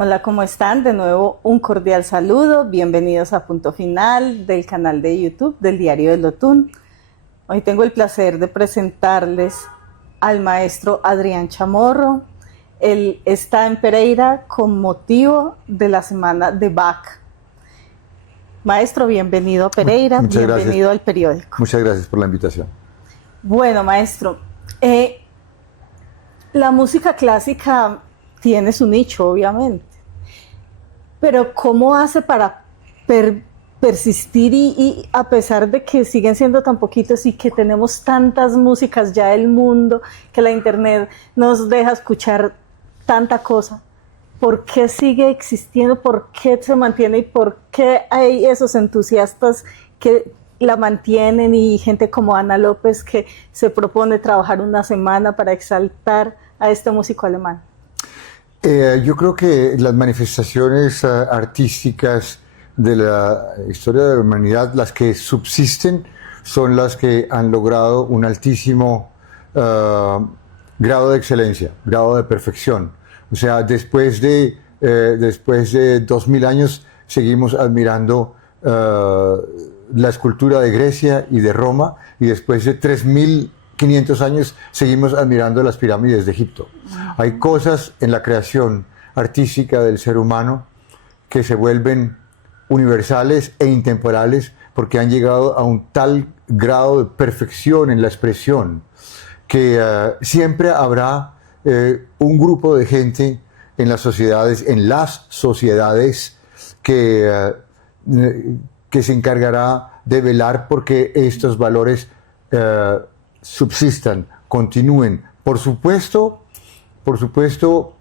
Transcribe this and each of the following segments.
Hola, ¿cómo están? De nuevo un cordial saludo. Bienvenidos a Punto Final del canal de YouTube del Diario del Otún. Hoy tengo el placer de presentarles al maestro Adrián Chamorro. Él está en Pereira con motivo de la semana de Bach. Maestro, bienvenido a Pereira, Muchas bienvenido gracias. al periódico. Muchas gracias por la invitación. Bueno, maestro, la música clásica tiene su nicho, obviamente, pero ¿cómo hace para persistir y a pesar de que siguen siendo tan poquitos y que tenemos tantas músicas ya del mundo, que la internet nos deja escuchar tanta cosa? ¿Por qué sigue existiendo? ¿Por qué se mantiene? ¿Y por qué hay esos entusiastas que la mantienen y gente como Ana López que se propone trabajar una semana para exaltar a este músico alemán? Yo creo que las manifestaciones artísticas de la historia de la humanidad, las que subsisten, son las que han logrado un altísimo grado de excelencia, grado de perfección. O sea, después de 2000 años seguimos admirando la escultura de Grecia y de Roma, y después de 3500 años seguimos admirando las pirámides de Egipto. Hay cosas en la creación artística del ser humano que se vuelven universales e intemporales porque han llegado a un tal grado de perfección en la expresión que siempre habrá un grupo de gente en las sociedades, que se encargará de velar porque estos valores subsistan, continúen. Por supuesto,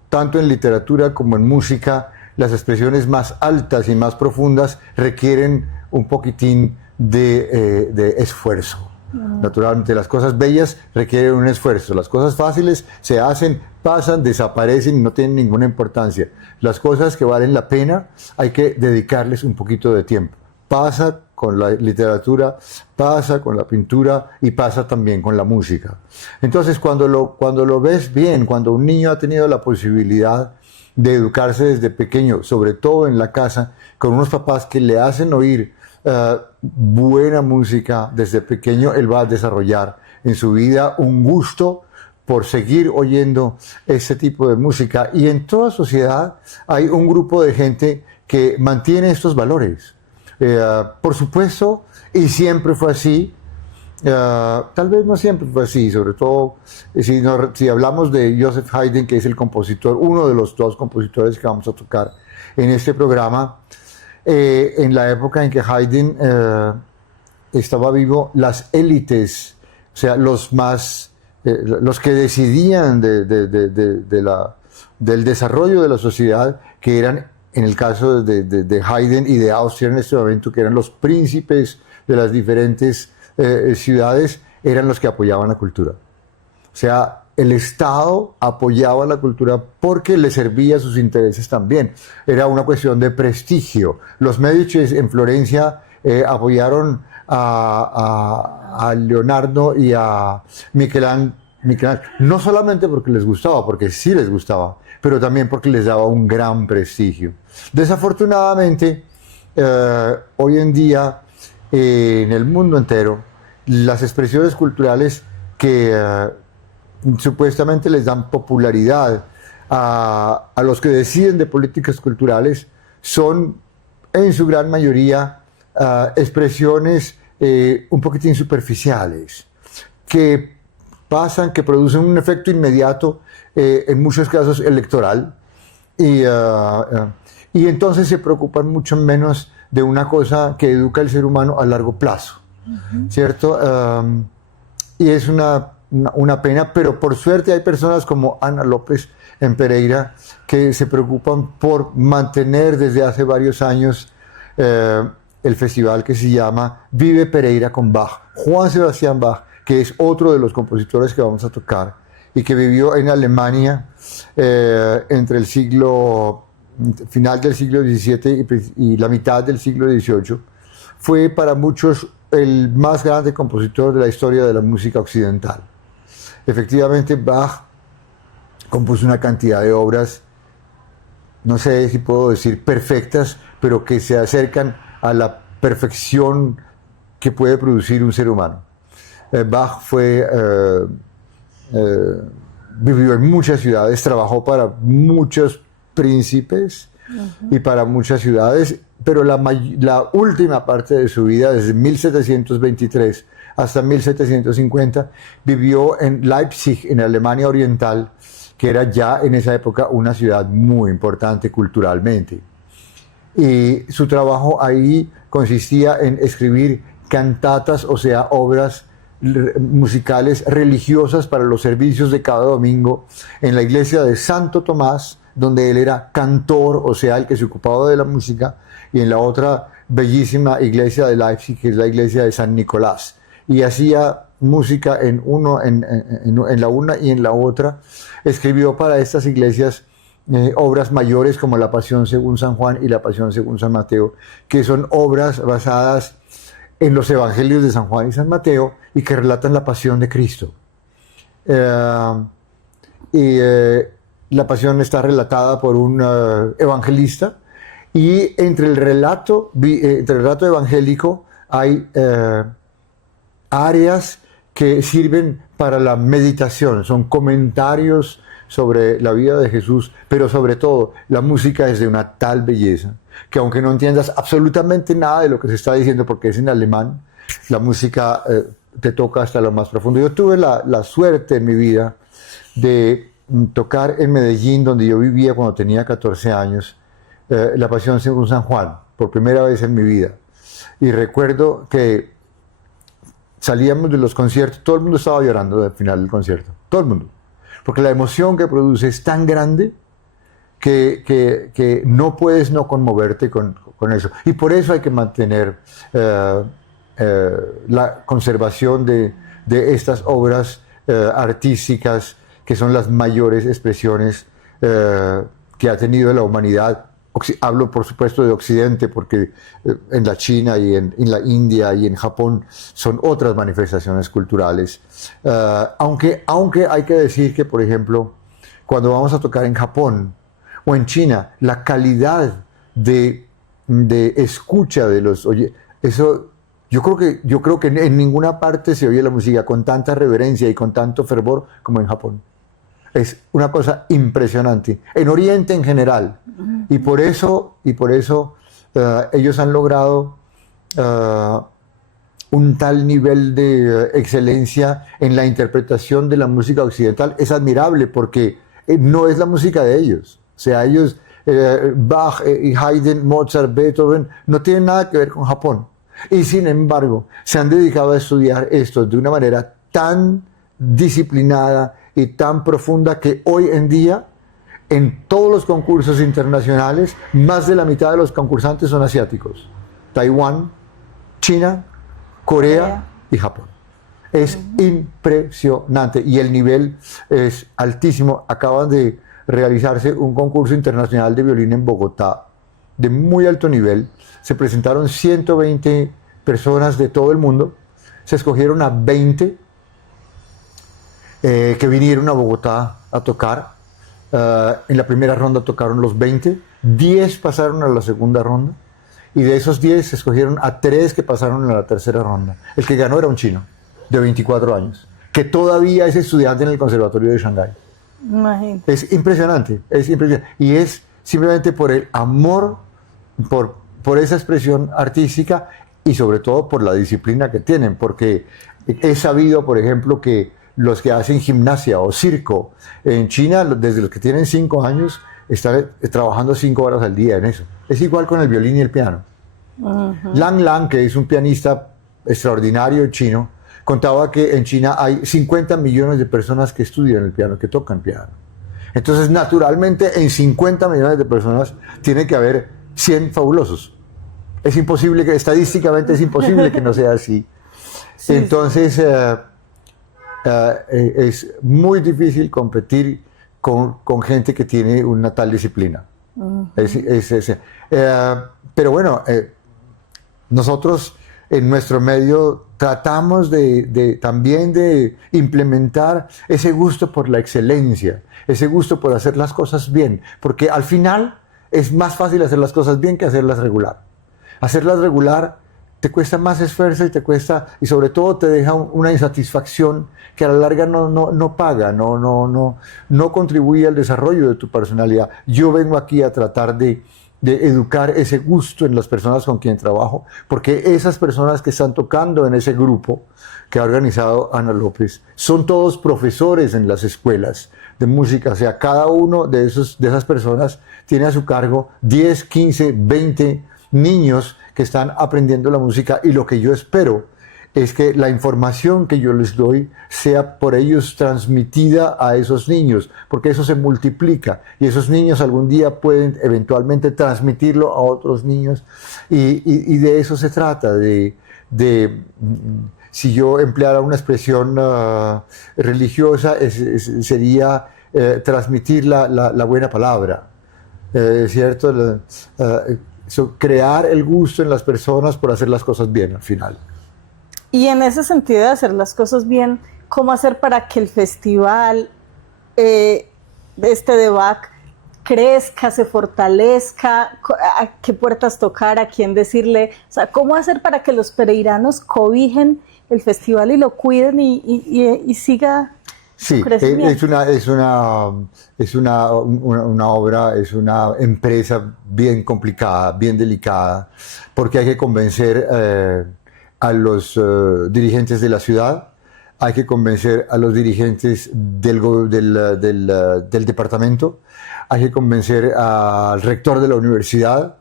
tanto en literatura como en música, las expresiones más altas y más profundas requieren un poquitín de esfuerzo. Naturalmente, las cosas bellas requieren un esfuerzo. Las cosas fáciles se hacen, pasan, desaparecen y no tienen ninguna importancia. Las cosas que valen la pena hay que dedicarles un poquito de tiempo. Pasa con la literatura, pasa con la pintura y pasa también con la música. Entonces, cuando lo ves bien, cuando un niño ha tenido la posibilidad de educarse desde pequeño, sobre todo en la casa, con unos papás que le hacen oír buena música desde pequeño, él va a desarrollar en su vida un gusto por seguir oyendo ese tipo de música. Y en toda sociedad hay un grupo de gente que mantiene estos valores. Por supuesto, y siempre fue así. Tal vez no siempre fue así, sobre todo si hablamos de Joseph Haydn, que es el compositor, uno de los dos compositores que vamos a tocar en este programa. En la época en que Haydn estaba vivo, las élites, o sea, los que decidían del desarrollo de la sociedad, que eran, en el caso de Haydn y de Austria en este momento, que eran los príncipes de las diferentes ciudades, eran los que apoyaban la cultura. O sea, el Estado apoyaba la cultura porque le servía a sus intereses también. Era una cuestión de prestigio. Los Médicis en Florencia apoyaron a Leonardo y a Michelangelo, no solamente porque les gustaba, porque sí les gustaba, pero también porque les daba un gran prestigio. Desafortunadamente, hoy en día, en el mundo entero, las expresiones culturales que supuestamente les dan popularidad a los que deciden de políticas culturales son en su gran mayoría expresiones un poquitín superficiales que pasan, que producen un efecto inmediato, en muchos casos electoral, y entonces se preocupan mucho menos de una cosa que educa al ser humano a largo plazo, ¿cierto? Y es una pena, pero por suerte hay personas como Ana López en Pereira que se preocupan por mantener desde hace varios años el festival que se llama Vive Pereira con Bach. Juan Sebastián Bach, que es otro de los compositores que vamos a tocar y que vivió en Alemania entre el final del siglo XVII y la mitad del siglo XVIII, fue para muchos el más grande compositor de la historia de la música occidental. Efectivamente, Bach compuso una cantidad de obras no sé si puedo decir perfectas, pero que se acercan a la perfección que puede producir un ser humano. Bach vivió en muchas ciudades, trabajó para muchos príncipes y para muchas ciudades, pero la última parte de su vida, desde 1723 hasta 1750, vivió en Leipzig, en Alemania Oriental, que era ya en esa época una ciudad muy importante culturalmente. Y su trabajo ahí consistía en escribir cantatas, o sea, obras musicales religiosas para los servicios de cada domingo en la iglesia de Santo Tomás, donde él era cantor, o sea, el que se ocupaba de la música, y en la otra bellísima iglesia de Leipzig, que es la iglesia de San Nicolás. Y hacía música en la una y en la otra. Escribió para estas iglesias obras mayores como la Pasión según San Juan y la Pasión según San Mateo, que son obras basadas en los evangelios de San Juan y San Mateo y que relatan la pasión de Cristo. La pasión está relatada por un evangelista, y entre el relato evangélico hay áreas que sirven para la meditación, son comentarios sobre la vida de Jesús, pero sobre todo la música es de una tal belleza que aunque no entiendas absolutamente nada de lo que se está diciendo porque es en alemán, la música te toca hasta lo más profundo. Yo tuve la suerte en mi vida de tocar en Medellín, donde yo vivía cuando tenía 14 años, la Pasión según San Juan, por primera vez en mi vida. Y recuerdo que salíamos de los conciertos, todo el mundo estaba llorando al final del concierto, todo el mundo, porque la emoción que produce es tan grande que no puedes no conmoverte con eso. Y por eso hay que mantener la conservación de estas obras artísticas, que son las mayores expresiones que ha tenido la humanidad. Hablo, por supuesto, de Occidente, porque en la China y en la India y en Japón son otras manifestaciones culturales. Aunque hay que decir que, por ejemplo, cuando vamos a tocar en Japón o en China, la calidad de escucha de los eso yo creo que en ninguna parte se oye la música con tanta reverencia y con tanto fervor como en Japón. Es una cosa impresionante. En Oriente en general. Y por eso ellos han logrado un tal nivel de excelencia en la interpretación de la música occidental. Es admirable porque no es la música de ellos. O sea, ellos, Bach, Haydn, Mozart, Beethoven, no tienen nada que ver con Japón. Y sin embargo, se han dedicado a estudiar esto de una manera tan disciplinada y tan profunda que hoy en día, en todos los concursos internacionales, más de la mitad de los concursantes son asiáticos. Taiwán, China, Corea y Japón. Es impresionante y el nivel es altísimo. Acaban de realizarse un concurso internacional de violín en Bogotá de muy alto nivel. Se presentaron 120 personas de todo el mundo. Se escogieron a 20 que vinieron a Bogotá a tocar. En la primera ronda tocaron los 20, 10 pasaron a la segunda ronda, y de esos 10 se escogieron a 3 que pasaron a la tercera ronda. El que ganó era un chino de 24 años, que todavía es estudiante en el Conservatorio de Shanghái. Imagínate. Es impresionante, y es simplemente por el amor, por esa expresión artística y sobre todo por la disciplina que tienen, porque he sabido, por ejemplo, que los que hacen gimnasia o circo en China, desde los que tienen 5 años, están trabajando 5 horas al día en eso. Es igual con el violín y el piano. Lang Lang, que es un pianista extraordinario chino, contaba que en China hay 50 millones de personas que estudian el piano, que tocan piano. Entonces, naturalmente, en 50 millones de personas tiene que haber 100 fabulosos. Es imposible, estadísticamente es imposible que no sea así. Sí, entonces, sí. Es muy difícil competir con gente que tiene una tal disciplina. Pero bueno, nosotros en nuestro medio tratamos también de implementar ese gusto por la excelencia, ese gusto por hacer las cosas bien, porque al final es más fácil hacer las cosas bien que hacerlas regular. Hacerlas regular te cuesta más esfuerzo y te cuesta, y sobre todo te deja una insatisfacción que a la larga no paga, no contribuye al desarrollo de tu personalidad. Yo vengo aquí a tratar de educar ese gusto en las personas con quien trabajo, porque esas personas que están tocando en ese grupo que ha organizado Ana López son todos profesores en las escuelas de música. O sea, cada uno de esas personas tiene a su cargo 10, 15, 20 niños que están aprendiendo la música, y lo que yo espero es que la información que yo les doy sea por ellos transmitida a esos niños, porque eso se multiplica y esos niños algún día pueden eventualmente transmitirlo a otros niños, y de eso se trata, si yo empleara una expresión religiosa, sería transmitir la buena palabra, ¿cierto? Crear el gusto en las personas por hacer las cosas bien al final. Y en ese sentido de hacer las cosas bien, ¿cómo hacer para que el festival de Bach crezca, se fortalezca? ¿A qué puertas tocar? ¿A quién decirle? O sea, ¿cómo hacer para que los pereiranos cobijen el festival y lo cuiden y siga Sí, su crecimiento? es una obra, es una empresa bien complicada, bien delicada, porque hay que convencer a los dirigentes de la ciudad, hay que convencer a los dirigentes del departamento, hay que convencer al rector de la universidad,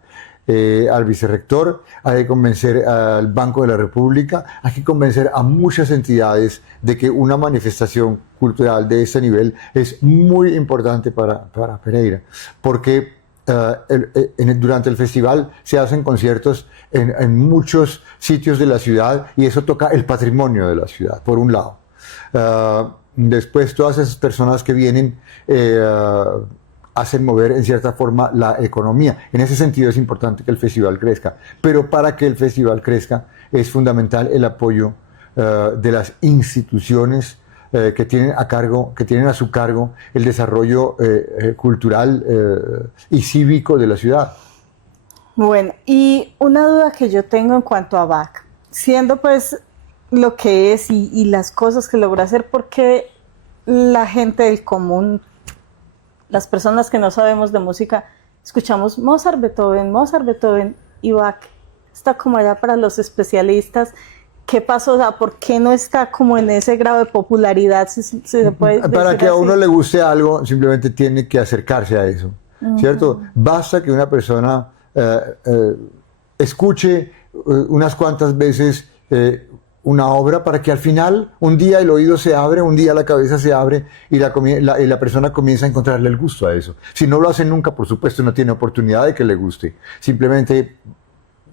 al vicerrector, hay que convencer al Banco de la República, hay que convencer a muchas entidades de que una manifestación cultural de este nivel es muy importante para Pereira, porque durante el festival se hacen conciertos en muchos sitios de la ciudad, y eso toca el patrimonio de la ciudad, por un lado. Después, todas esas personas que vienen hacen mover en cierta forma la economía. En ese sentido es importante que el festival crezca, pero para que el festival crezca es fundamental el apoyo de las instituciones que tienen a su cargo el desarrollo cultural y cívico de la ciudad. Bueno, y una duda que yo tengo en cuanto a Bach, siendo pues lo que es y las cosas que logró hacer, porque la gente del común, las personas que no sabemos de música, escuchamos Mozart, Beethoven, y Bach está como allá para los especialistas. ¿Qué pasó? O sea, ¿por qué no está como en ese grado de popularidad? Si se puede decir para que a uno así. le guste algo, simplemente tiene que acercarse a eso, ¿cierto? Basta que una persona escuche unas cuantas veces una obra para que al final, un día el oído se abre, un día la cabeza se abre y la persona comienza a encontrarle el gusto a eso. Si no lo hace nunca, por supuesto, no tiene oportunidad de que le guste. Simplemente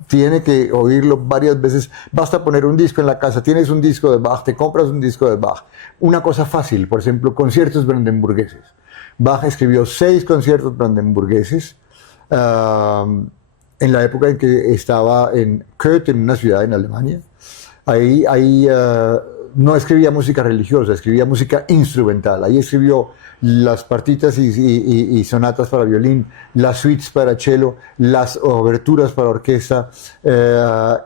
tiene que oírlo varias veces. Basta poner un disco en la casa, tienes un disco de Bach, te compras un disco de Bach. Una cosa fácil, por ejemplo, conciertos brandenburgueses. Bach escribió 6 conciertos brandenburgueses en la época en que estaba en Köthen, una ciudad en Alemania. Ahí no escribía música religiosa, escribía música instrumental. Ahí escribió las partitas y sonatas para violín, las suites para cello, las oberturas para orquesta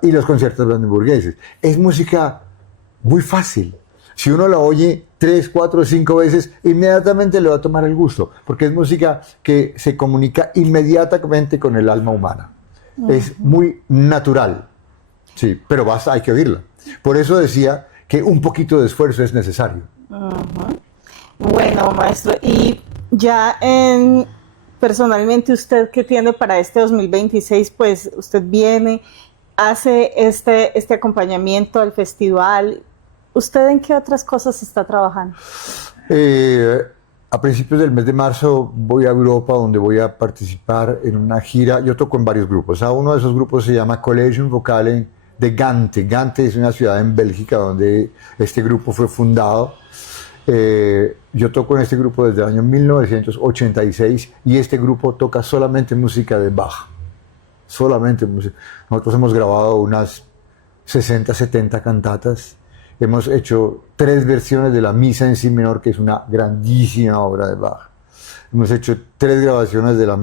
y los conciertos brandenburgueses. Es música muy fácil. Si uno la oye 3, 4, 5 veces, inmediatamente le va a tomar el gusto, porque es música que se comunica inmediatamente con el alma humana. Es muy natural. Sí, pero basta, hay que oírla. Por eso decía que un poquito de esfuerzo es necesario. Bueno, maestro, y ya personalmente usted, ¿qué tiene para este 2026? Pues usted viene, hace este acompañamiento al festival. ¿Usted en qué otras cosas está trabajando? A principios del mes de marzo voy a Europa, donde voy a participar en una gira. Yo toco en varios grupos. Uno de esos grupos se llama Collegium Vocale de Gante. Gante es una ciudad en Bélgica donde este grupo fue fundado. Yo toco en este grupo desde el año 1986 y este grupo toca solamente música de Bach. Solamente música. Nosotros hemos grabado unas 60, 70 cantatas. Hemos hecho 3 versiones de la Misa en Si menor, que es una grandísima obra de Bach. Hemos hecho 3 grabaciones de la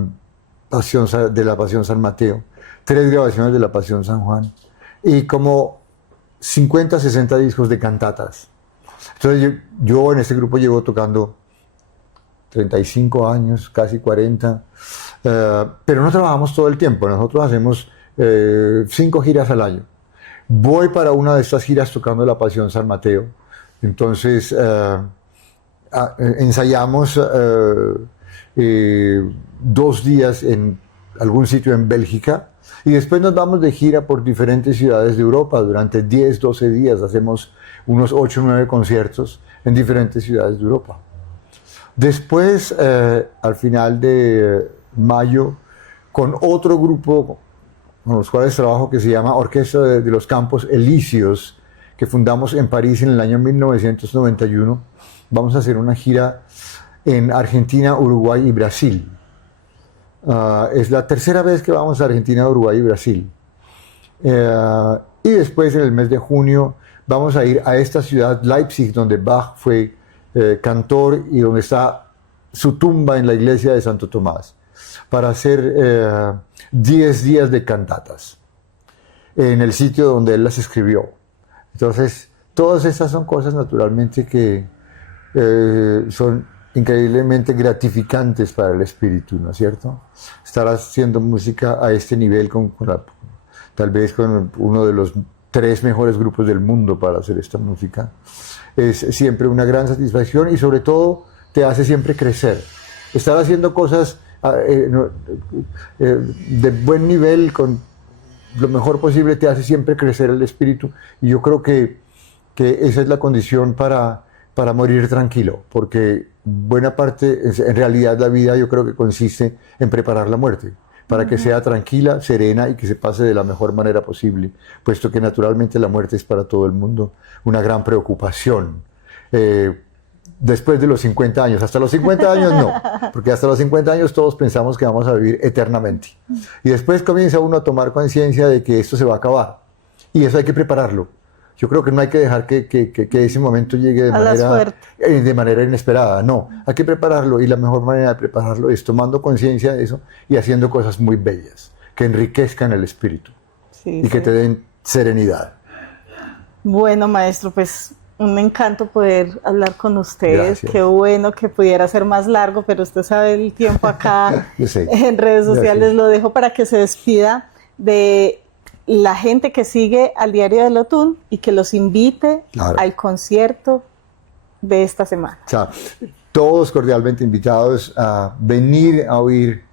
de la Pasión San Mateo, 3 grabaciones de la Pasión San Juan y como 50, 60 discos de cantatas. Entonces yo en este grupo llevo tocando 35 años, casi 40, pero no trabajamos todo el tiempo, nosotros hacemos 5 giras al año. Voy para una de estas giras tocando la Pasión San Mateo, entonces ensayamos 2 días en algún sitio en Bélgica y después nos vamos de gira por diferentes ciudades de Europa. Durante 10, 12 días hacemos unos 8 o 9 conciertos en diferentes ciudades de Europa. Después, al final de mayo, con otro grupo con los cuales trabajo que se llama Orquesta de los Campos Elíseos, que fundamos en París en el año 1991, vamos a hacer una gira en Argentina, Uruguay y Brasil. Es la tercera vez que vamos a Argentina, Uruguay y Brasil. Y después, en el mes de junio, vamos a ir a esta ciudad, Leipzig, donde Bach fue cantor y donde está su tumba en la iglesia de Santo Tomás, para hacer 10 días de cantatas en el sitio donde él las escribió. Entonces, todas estas son cosas naturalmente que son increíblemente gratificantes para el espíritu, ¿no es cierto? Estar haciendo música a este nivel tal vez con uno de los 3 mejores grupos del mundo para hacer esta música es siempre una gran satisfacción y sobre todo te hace siempre crecer. Estar haciendo cosas de buen nivel con lo mejor posible te hace siempre crecer el espíritu y yo creo que esa es la condición para morir tranquilo, porque buena parte, en realidad la vida yo creo que consiste en preparar la muerte, para que sea tranquila, serena y que se pase de la mejor manera posible, puesto que naturalmente la muerte es para todo el mundo una gran preocupación. Después de los 50 años, hasta los 50 años no, porque hasta los 50 años todos pensamos que vamos a vivir eternamente. Y después comienza uno a tomar conciencia de que esto se va a acabar, y eso hay que prepararlo. Yo creo que no hay que dejar que ese momento llegue de manera inesperada. No, hay que prepararlo y la mejor manera de prepararlo es tomando conciencia de eso y haciendo cosas muy bellas, que enriquezcan el espíritu y que te den serenidad. Bueno, maestro, pues un encanto poder hablar con ustedes. Gracias. Qué bueno que pudiera ser más largo, pero usted sabe el tiempo acá Yo sé. en redes sociales. Gracias. Lo dejo para que se despida de la gente que sigue al Diario del Otún y que los invite al concierto de esta semana. O sea, todos cordialmente invitados a venir a oír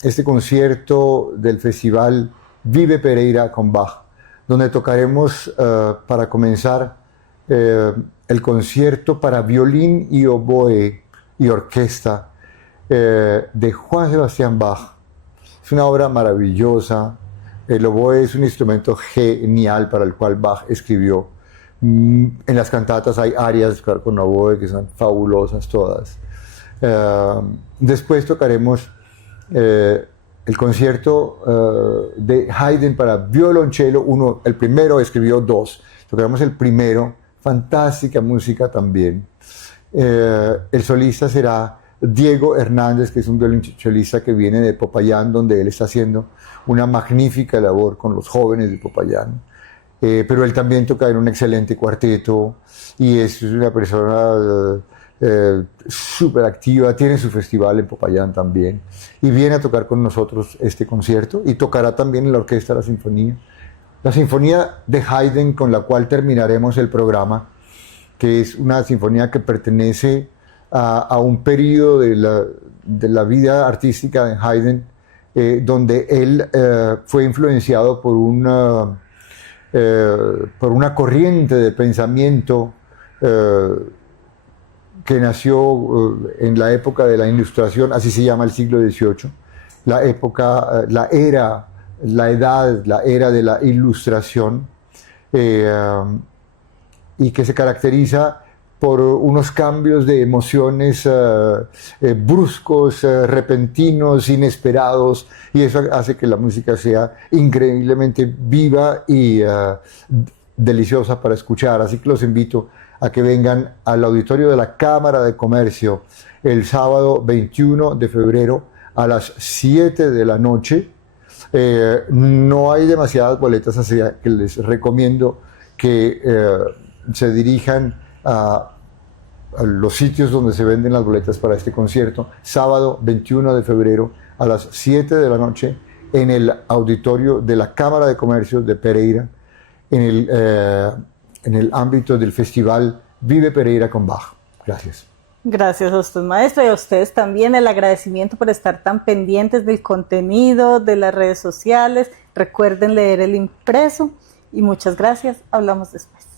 este concierto del festival Vive Pereira con Bach, donde tocaremos para comenzar el concierto para violín y oboe y orquesta de Juan Sebastián Bach. Es una obra maravillosa. El oboe es un instrumento genial para el cual Bach escribió. En las cantatas hay arias con oboe que son fabulosas todas. Después tocaremos el concierto de Haydn para violonchelo. El primero escribió 2. Tocaremos el primero. Fantástica música también. El solista será Diego Hernández, que es un violonchelista que viene de Popayán, donde él está haciendo una magnífica labor con los jóvenes de Popayán. Pero él también toca en un excelente cuarteto y es una persona súper activa, tiene su festival en Popayán también y viene a tocar con nosotros este concierto y tocará también en la orquesta la sinfonía de Haydn, con la cual terminaremos el programa, que es una sinfonía que pertenece a un periodo de la vida artística de Haydn, donde él fue influenciado por una corriente de pensamiento que nació en la época de la Ilustración, así se llama el siglo XVIII, la era de la Ilustración, y que se caracteriza por unos cambios de emociones bruscos, repentinos, inesperados, y eso hace que la música sea increíblemente viva y deliciosa para escuchar. Así que los invito a que vengan al auditorio de la Cámara de Comercio el sábado 21 de febrero a las 7 de la noche. No hay demasiadas boletas, así que les recomiendo que se dirijan a los sitios donde se venden las boletas para este concierto, sábado 21 de febrero a las 7 de la noche en el auditorio de la Cámara de Comercio de Pereira, en el ámbito del festival Vive Pereira con Bach. Gracias. Gracias a usted, maestro, y a ustedes también el agradecimiento por estar tan pendientes del contenido, de las redes sociales. Recuerden leer el impreso y muchas gracias. Hablamos después.